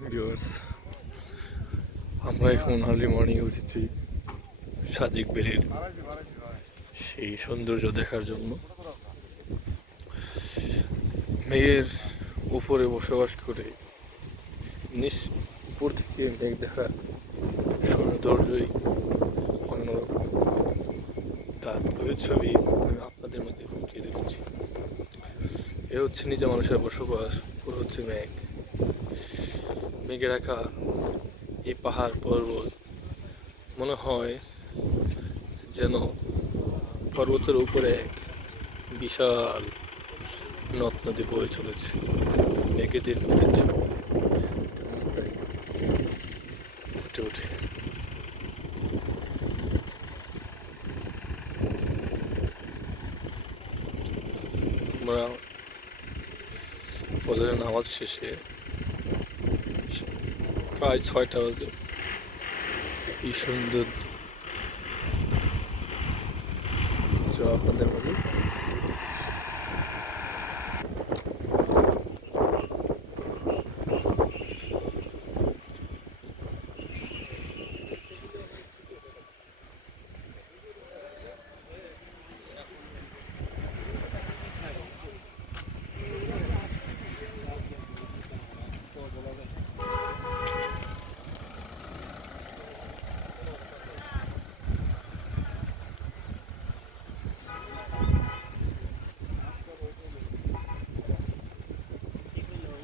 Viewers, আমরা এখন early morning উঠেছি সাজিক বেলির সেই সৌন্দর্য দেখার জন্য। মেঘের উপরে বসবাস করে উপর থেকে মেঘ দেখার সৌন্দর্যই অন্যরকম। তার ছবি আমি আপনাদের মধ্যে ফুটিয়ে দিচ্ছি। এ হচ্ছে নিজে মানুষের বসবাস, পুরো হচ্ছে মেঘ। মেঘে রাখা এই পাহাড় পর্বত মনে হয় যেন পর্বতের উপরে এক বিশাল নদ নদী বয়ে চলেছে। মেঘেদের ফুটে ওঠে। আমরা ফজরের নামাজ শেষে প্রায় 6টা বাজে এই সুন্দর আপনাদের